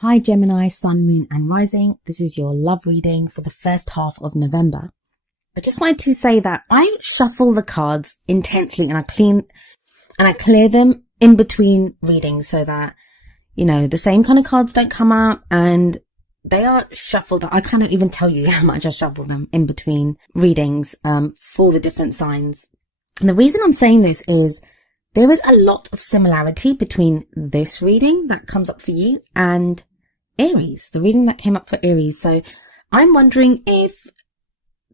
Hi Gemini, Sun, Moon and Rising. This is your love reading for the first half of November. I just wanted to say that I shuffle the cards intensely and I clear them in between readings so that, the same kind of cards don't come up and they are shuffled. I can't even tell you how much I shuffle them in between readings, for the different signs. And the reason I'm saying this is there is a lot of similarity between this reading that comes up for you and Aries, the reading that came up for Aries. So I'm wondering if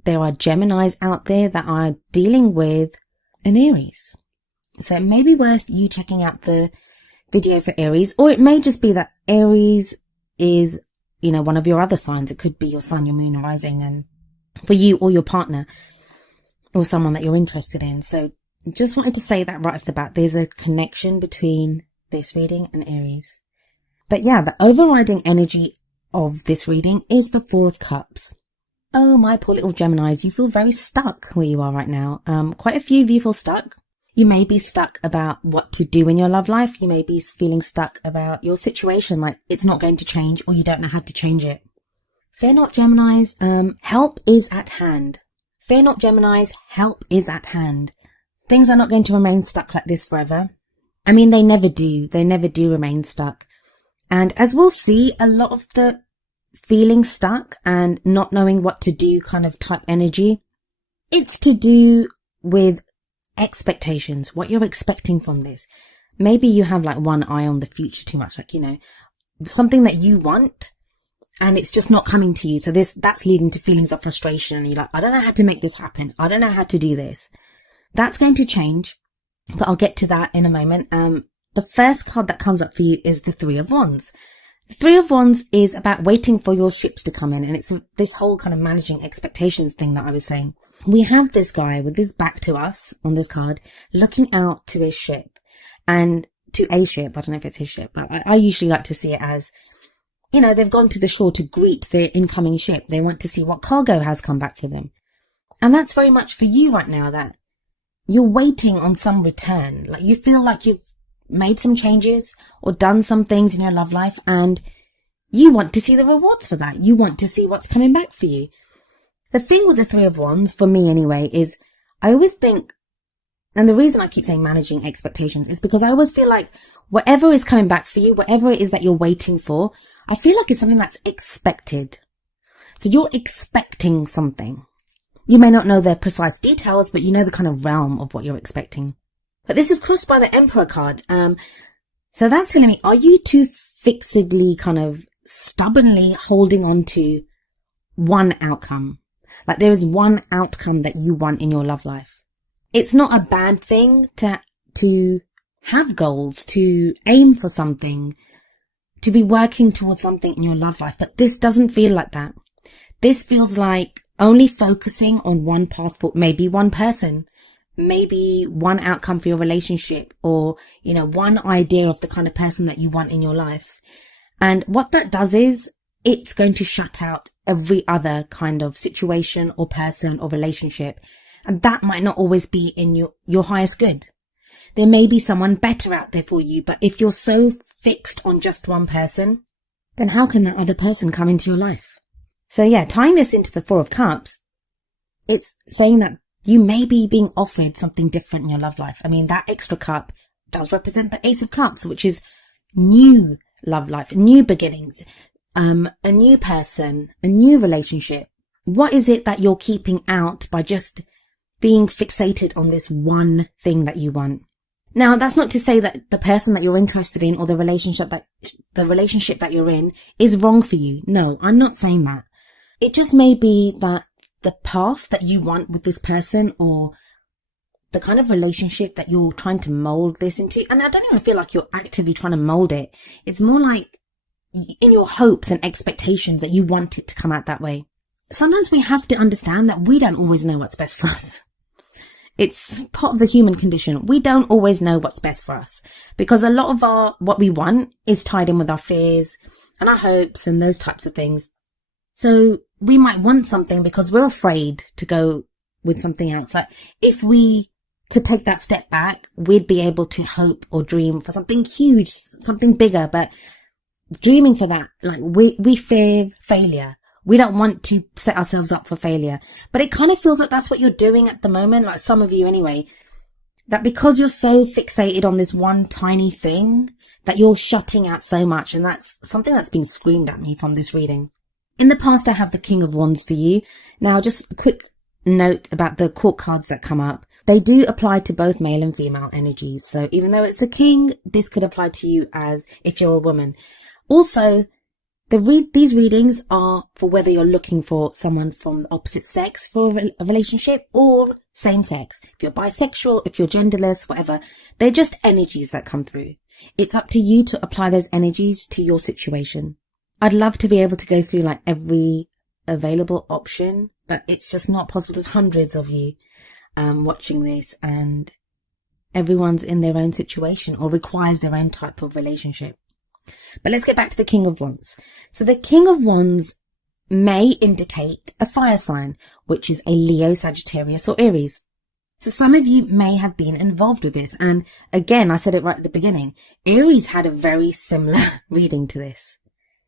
there are Geminis out there that are dealing with an Aries. So it may be worth you checking out the video for Aries, or it may just be that Aries is, one of your other signs. It could be your sun, your moon, or rising, and for you or your partner or someone that you're interested in. So just wanted to say that right off the bat, there's a connection between this reading and Aries. But yeah, the overriding energy of this reading is the Four of Cups. Oh, my poor little Geminis, you feel very stuck where you are right now. Quite a few of you feel stuck. You may be stuck about what to do in your love life. You may be feeling stuck about your situation, like it's not going to change or you don't know how to change it. Fear not, Geminis, help is at hand. Fear not, Geminis, help is at hand. Things are not going to remain stuck like this forever. I mean, they never do. They never do remain stuck. And as we'll see, a lot of the feeling stuck and not knowing what to do kind of type energy, it's to do with expectations, what you're expecting from this. Maybe you have like one eye on the future too much, like, something that you want and it's just not coming to you. So that's leading to feelings of frustration. And you're like, I don't know how to make this happen. I don't know how to do this. That's going to change, but I'll get to that in a moment. The first card that comes up for you is the Three of Wands. The Three of Wands is about waiting for your ships to come in. And it's this whole kind of managing expectations thing that I was saying. We have this guy with his back to us on this card, looking out to his ship and to a ship. I don't know if it's his ship, but I usually like to see it as, they've gone to the shore to greet their incoming ship. They want to see what cargo has come back for them. And that's very much for you right now, that you're waiting on some return. Like you feel like you've made some changes or done some things in your love life and you want to see the rewards for that. You want to see what's coming back for you. The thing with the Three of Wands, for me anyway, is I always think, and the reason I keep saying managing expectations is because I always feel like whatever is coming back for you, whatever it is that you're waiting for, I feel like it's something that's expected. So you're expecting something. You may not know the precise details, but you know the kind of realm of what you're expecting. But this is crossed by the Emperor card. So that's telling me, are you too fixedly kind of stubbornly holding on to one outcome? Like there is one outcome that you want in your love life. It's not a bad thing to have goals, to aim for something, to be working towards something in your love life. But this doesn't feel like that. This feels like only focusing on one path for maybe one person, maybe one outcome for your relationship, or, one idea of the kind of person that you want in your life. And what that does is it's going to shut out every other kind of situation or person or relationship. And that might not always be in your highest good. There may be someone better out there for you, but if you're so fixed on just one person, then how can that other person come into your life? So yeah, tying this into the Four of Cups, it's saying that you may be being offered something different in your love life. I mean, that extra cup does represent the Ace of Cups, which is new love life, new beginnings, a new person, a new relationship. What is it that you're keeping out by just being fixated on this one thing that you want? Now, that's not to say that the person that you're interested in or the relationship that you're in is wrong for you. No, I'm not saying that. It just may be that the path that you want with this person or the kind of relationship that you're trying to mold this into, and I don't even feel like you're actively trying to mold it. It's more like in your hopes and expectations that you want it to come out that way. Sometimes we have to understand that we don't always know what's best for us. It's part of the human condition. We don't always know what's best for us because a lot of what we want is tied in with our fears and our hopes and those types of things. So we might want something because we're afraid to go with something else. Like if we could take that step back, we'd be able to hope or dream for something huge, something bigger. But dreaming for that. Like we fear failure. We don't want to set ourselves up for failure. But it kind of feels like that's what you're doing at the moment. Like some of you anyway, that because you're so fixated on this one tiny thing that you're shutting out so much. And that's something that's been screamed at me from this reading. In the past, I have the King of Wands for you. Now, just a quick note about the court cards that come up. They do apply to both male and female energies. So even though it's a king, this could apply to you as if you're a woman. Also, these readings are for whether you're looking for someone from the opposite sex for a relationship or same sex. If you're bisexual, if you're genderless, whatever, they're just energies that come through. It's up to you to apply those energies to your situation. I'd love to be able to go through like every available option, but it's just not possible. There's hundreds of you watching this, and everyone's in their own situation or requires their own type of relationship. But let's get back to the King of Wands. So the King of Wands may indicate a fire sign, which is a Leo, Sagittarius or Aries. So some of you may have been involved with this. And again, I said it right at the beginning, Aries had a very similar reading to this.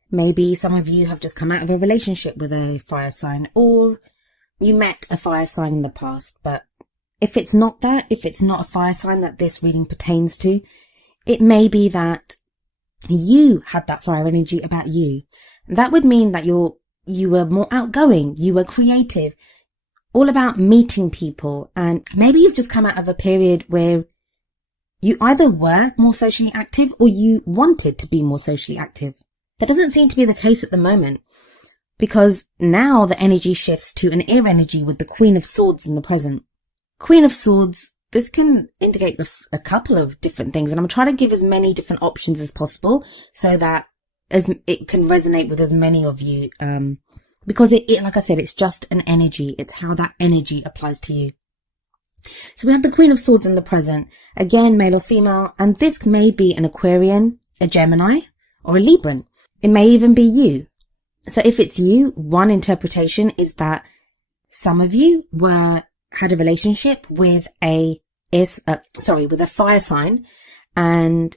Maybe some of you have just come out of a relationship with a fire sign, or you met a fire sign in the past. But if it's not that, if it's not a fire sign that this reading pertains to, it may be that you had that fire energy about you. That would mean that you were more outgoing, you were creative, all about meeting people. And maybe you've just come out of a period where you either were more socially active or you wanted to be more socially active. That doesn't seem to be the case at the moment, because now the energy shifts to an air energy with the Queen of Swords in the present. Queen of Swords, this can indicate a couple of different things, and I'm trying to give as many different options as possible so that it can resonate with as many of you, because it, like I said, it's just an energy. It's how that energy applies to you. So we have the Queen of Swords in the present, again, male or female, and this may be an Aquarian, a Gemini, or a Libran. It may even be you. So if it's you, one interpretation is that some of you had a relationship with a fire sign, and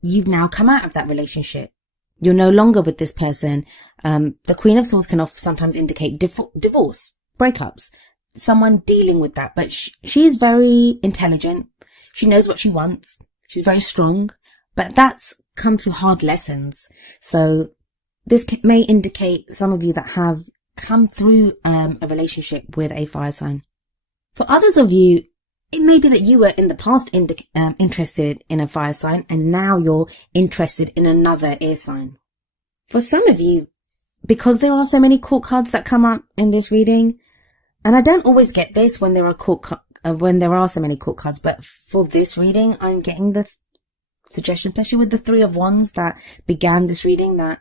you've now come out of that relationship. You're no longer with this person. The Queen of Swords can sometimes indicate divorce, breakups, someone dealing with that. But she's very intelligent. She knows what she wants. She's very strong, but that's come through hard lessons. So this may indicate some of you that have come through a relationship with a fire sign. For others of you, it may be that you were in the past interested in a fire sign, and now you're interested in another air sign. For some of you, because there are so many court cards that come up in this reading, and I don't always get this when there are so many court cards, but for this reading, I'm getting the suggestion, especially with the Three of Wands that began this reading, that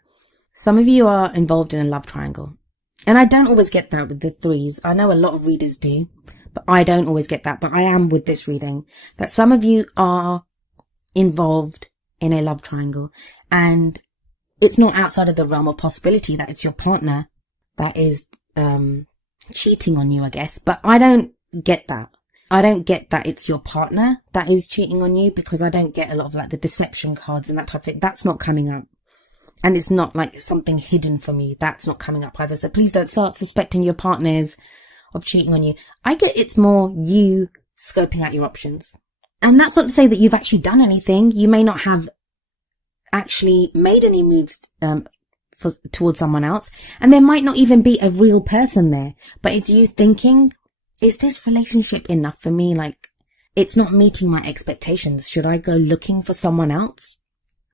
some of you are involved in a love triangle. And I don't always get that with the threes. I know a lot of readers do, but I don't always get that. But I am with this reading, that some of you are involved in a love triangle, and it's not outside of the realm of possibility that it's your partner that is cheating on you, I guess. But I don't get that. I don't get that it's your partner that is cheating on you, because I don't get a lot of like the deception cards and that type of thing. That's not coming up. And it's not like something hidden from you. That's not coming up either. So please don't start suspecting your partners of cheating on you. I get it's more you scoping out your options. And that's not to say that you've actually done anything. You may not have actually made any moves towards someone else. And there might not even be a real person there. But it's you thinking, is this relationship enough for me? Like, it's not meeting my expectations. Should I go looking for someone else?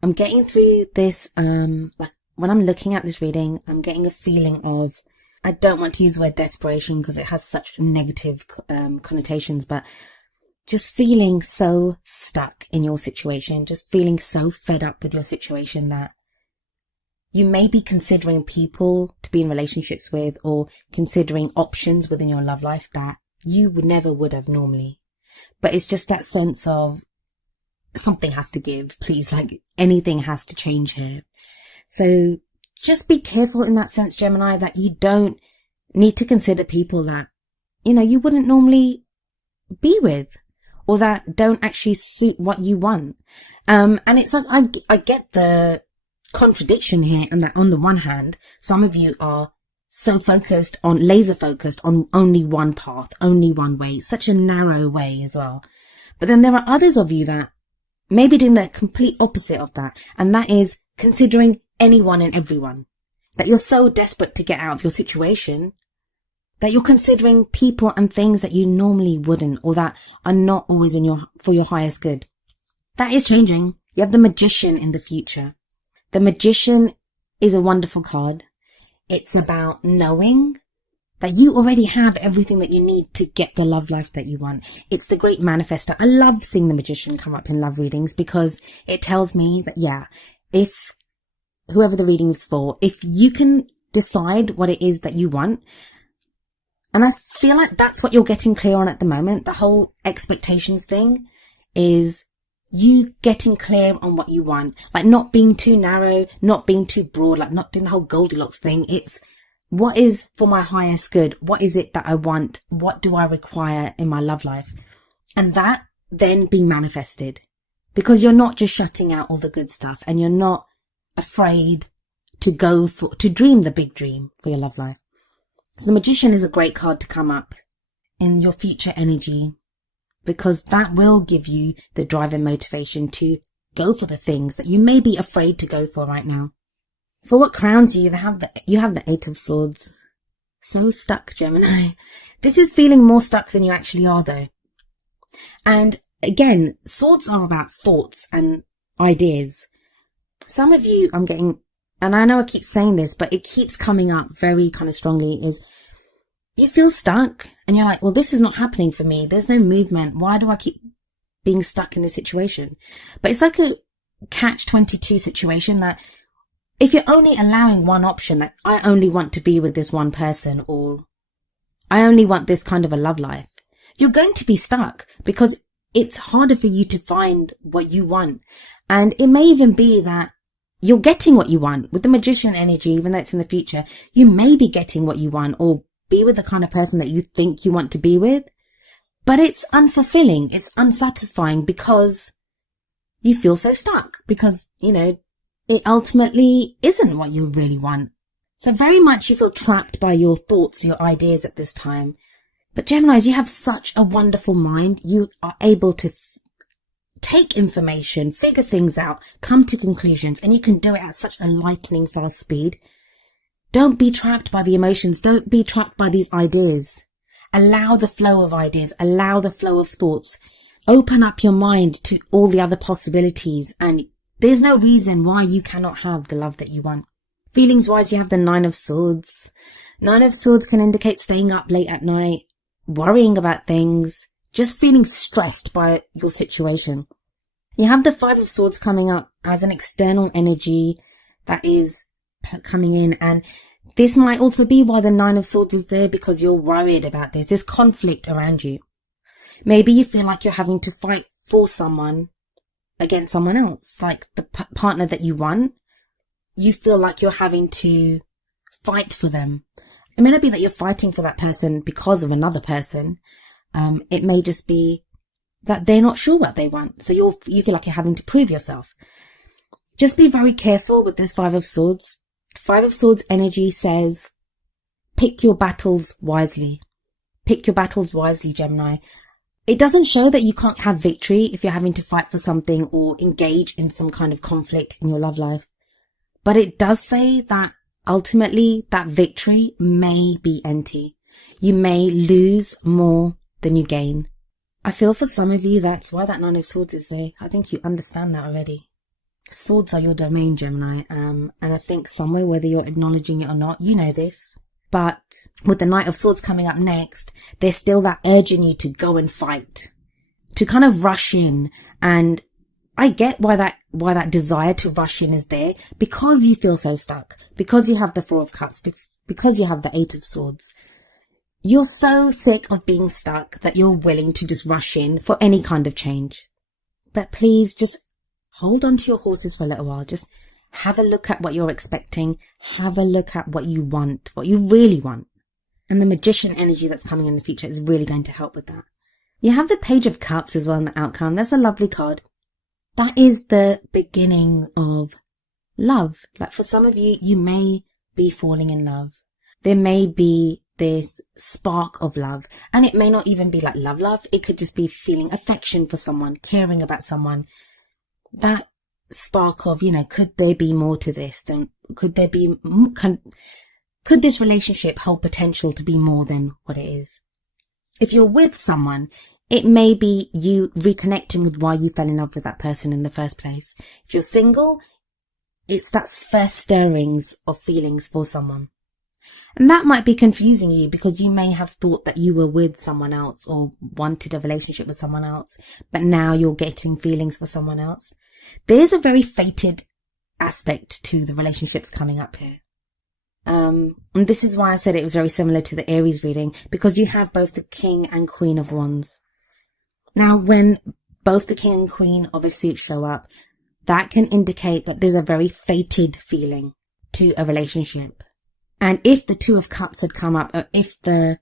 I'm getting through this, like when I'm looking at this reading, I'm getting a feeling of, I don't want to use the word desperation because it has such negative connotations, but just feeling so stuck in your situation, just feeling so fed up with your situation that you may be considering people to be in relationships with, or considering options within your love life that you never would have normally. But it's just that sense of something has to give, please, like anything has to change here. So just be careful in that sense, Gemini, that you don't need to consider people that, you wouldn't normally be with, or that don't actually suit what you want. And it's like, I get the contradiction here, and that on the one hand, some of you are so laser focused on only one path, only one way, such a narrow way as well. But then there are others of you that may be doing the complete opposite of that, and that is considering anyone and everyone. That you're so desperate to get out of your situation that you're considering people and things that you normally wouldn't, or that are not always for your highest good. That is changing. You have the Magician in the future. The Magician is a wonderful card. It's about knowing that you already have everything that you need to get the love life that you want. It's the great manifester. I love seeing the Magician come up in love readings because it tells me that, yeah, if whoever the reading is for, if you can decide what it is that you want, and I feel like that's what you're getting clear on at the moment, the whole expectations thing is you getting clear on what you want, like not being too narrow, not being too broad, like not doing the whole Goldilocks thing. It's what is for my highest good? What is it that I want? What do I require in my love life? And that then being manifested, because you're not just shutting out all the good stuff, and you're not afraid to dream the big dream for your love life. So the Magician is a great card to come up in your future energy, because that will give you the drive and motivation to go for the things that you may be afraid to go for right now. For what crowns you, you have the Eight of Swords. So stuck, Gemini. This is feeling more stuck than you actually are, though. And again, swords are about thoughts and ideas. Some of you, I'm getting, and I know I keep saying this, but it keeps coming up very kind of strongly, is you feel stuck and you're like, well, this is not happening for me. There's no movement. Why do I keep being stuck in this situation? But it's like a catch-22 situation, that if you're only allowing one option, that I only want to be with this one person, or I only want this kind of a love life, you're going to be stuck, because it's harder for you to find what you want. And it may even be that you're getting what you want with the Magician energy, even though it's in the future. You may be getting what you want, or be with the kind of person that you think you want to be with, but it's unfulfilling. It's unsatisfying because you feel so stuck, because, you know, it ultimately isn't what you really want. So very much you feel trapped by your thoughts, your ideas at this time. But Geminis, you have such a wonderful mind. You are able to take information, figure things out, come to conclusions, and you can do it at such a lightning fast speed. Don't be trapped by the emotions. Don't be trapped by these ideas. Allow the flow of ideas. Allow the flow of thoughts. Open up your mind to all the other possibilities, and there's no reason why you cannot have the love that you want. Feelings wise, you have the Nine of Swords. Nine of Swords can indicate staying up late at night, worrying about things, just feeling stressed by your situation. You have the Five of Swords coming up as an external energy that is coming in, and this might also be why the Nine of Swords is there, because you're worried about this. There's conflict around you. Maybe you feel like you're having to fight for someone against someone else, like the partner that you want. You feel like you're having to fight for them. It may not be that you're fighting for that person because of another person. It may just be that they're not sure what they want. So you feel like you're having to prove yourself. Just be very careful with this Five of Swords. Five of Swords energy says, pick your battles wisely. Pick your battles wisely, Gemini. It doesn't show that you can't have victory if you're having to fight for something or engage in some kind of conflict in your love life. But it does say that ultimately that victory may be empty. You may lose more than you gain. I feel for some of you that's why that Nine of Swords is there. I think you understand that already. Swords are your domain, Gemini. And I think somewhere, whether you're acknowledging it or not, you know this. But with the Knight of Swords coming up next, there's still that urge in you to go and fight, to kind of rush in. And I get why that desire to rush in is there, because you feel so stuck, because you have the Four of Cups, because you have the Eight of Swords. You're so sick of being stuck that you're willing to just rush in for any kind of change. But please just hold on to your horses for a little while. Just have a look at what you're expecting. Have a look at what you want, what you really want. And the Magician energy that's coming in the future is really going to help with that. You have the Page of Cups as well in the outcome. That's a lovely card. That is the beginning of love. Like for some of you, you may be falling in love. There may be this spark of love, and it may not even be like love. It could just be feeling affection for someone, caring about someone. That spark of, could there be more to this? Then could there be, could this relationship hold potential to be more than what it is? If you're with someone, it may be you reconnecting with why you fell in love with that person in the first place. If you're single, it's that first stirrings of feelings for someone. And that might be confusing you because you may have thought that you were with someone else or wanted a relationship with someone else, but now you're getting feelings for someone else. There's a very fated aspect to the relationships coming up here. And this is why I said it was very similar to the Aries reading, because you have both the King and Queen of Wands. Now, when both the King and Queen of a suit show up, that can indicate that there's a very fated feeling to a relationship. And if the Two of Cups had come up, or if the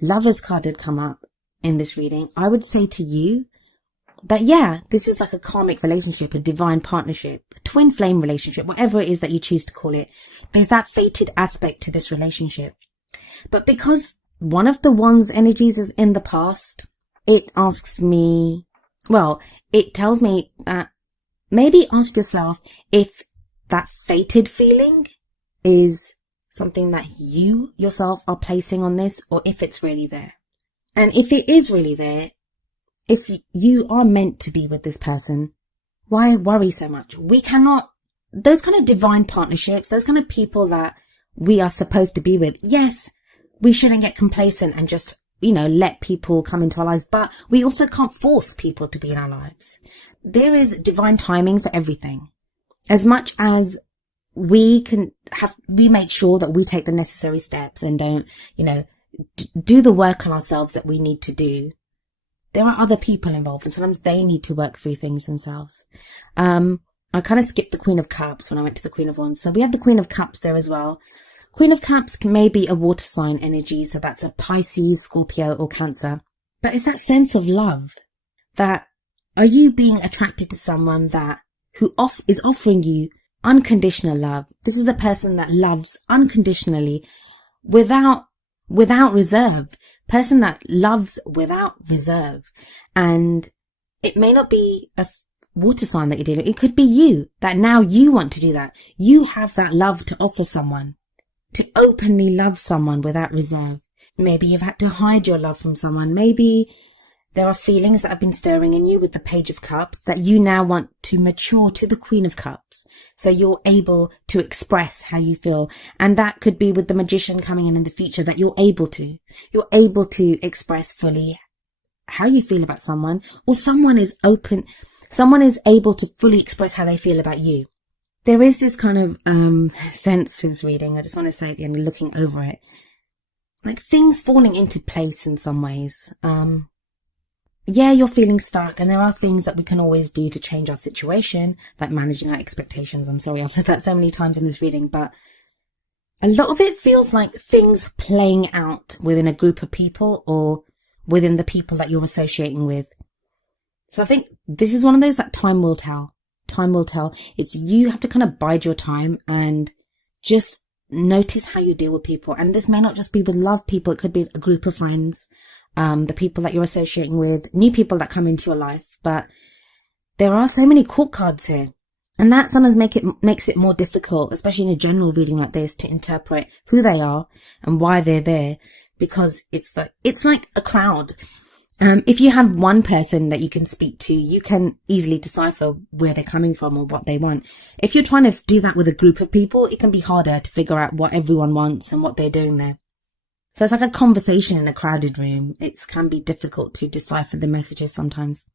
Lovers card had come up in this reading, I would say to you that, yeah, this is like a karmic relationship, a divine partnership, a twin flame relationship, whatever it is that you choose to call it. There's that fated aspect to this relationship. But because one of the Wands energies is in the past, it asks me, it tells me that maybe ask yourself if that fated feeling is something that you yourself are placing on this, or if it's really there. And if it is really there, if you are meant to be with this person, why worry so much? We cannot, those kind of divine partnerships, those kind of people that we are supposed to be with. Yes, we shouldn't get complacent and just, let people come into our lives, but we also can't force people to be in our lives. There is divine timing for everything. As much as we make sure that we take the necessary steps and don't, do the work on ourselves that we need to do. There are other people involved, and sometimes they need to work through things themselves. I kind of skipped the Queen of Cups when I went to the Queen of Wands. So we have the Queen of Cups there as well. Queen of Cups may be a water sign energy. So that's a Pisces, Scorpio, or Cancer. But it's that sense of love. That are you being attracted to someone who is offering you unconditional love? This is the person that loves unconditionally without reserve. Person that loves without reserve. And it may not be a water sign that you're dealing with. It could be you, that now you want to do that. You have that love to offer someone, to openly love someone without reserve. Maybe you've had to hide your love from someone. Maybe there are feelings that have been stirring in you with the Page of Cups that you now want to mature to the Queen of Cups. So you're able to express how you feel. And that could be with the Magician coming in the future, that you're able to express fully how you feel about someone, or someone is able to fully express how they feel about you. There is this kind of sense to this reading. I just want to say at the end, looking over it, like things falling into place in some ways. Yeah, you're feeling stuck, and there are things that we can always do to change our situation, like managing our expectations. I'm sorry, I've said that so many times in this reading, but a lot of it feels like things playing out within a group of people or within the people that you're associating with. So I think this is one of those that time will tell. Time will tell. You have to kind of bide your time and just notice how you deal with people. And this may not just be with love people. It could be a group of friends. The people that you're associating with, new people that come into your life. But there are so many court cards here. And that sometimes makes it more difficult, especially in a general reading like this, to interpret who they are and why they're there. Because it's like a crowd. If you have one person that you can speak to, you can easily decipher where they're coming from or what they want. If you're trying to do that with a group of people, it can be harder to figure out what everyone wants and what they're doing there. So it's like a conversation in a crowded room. It can be difficult to decipher the messages sometimes.